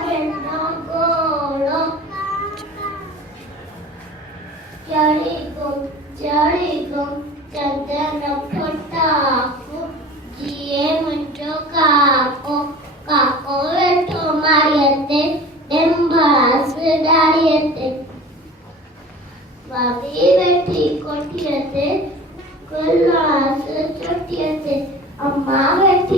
ઘેરનો ઘોડો ચડી ગમ ચંદ્રનો ફટાકો જીએ મંચો કાકો કાકો બેઠો મારી તે ડેમ્બાસ ડાળી તે ભાભી બેઠી કોઠી તે કલાસ ચોટી તે અમ્મા બેઠી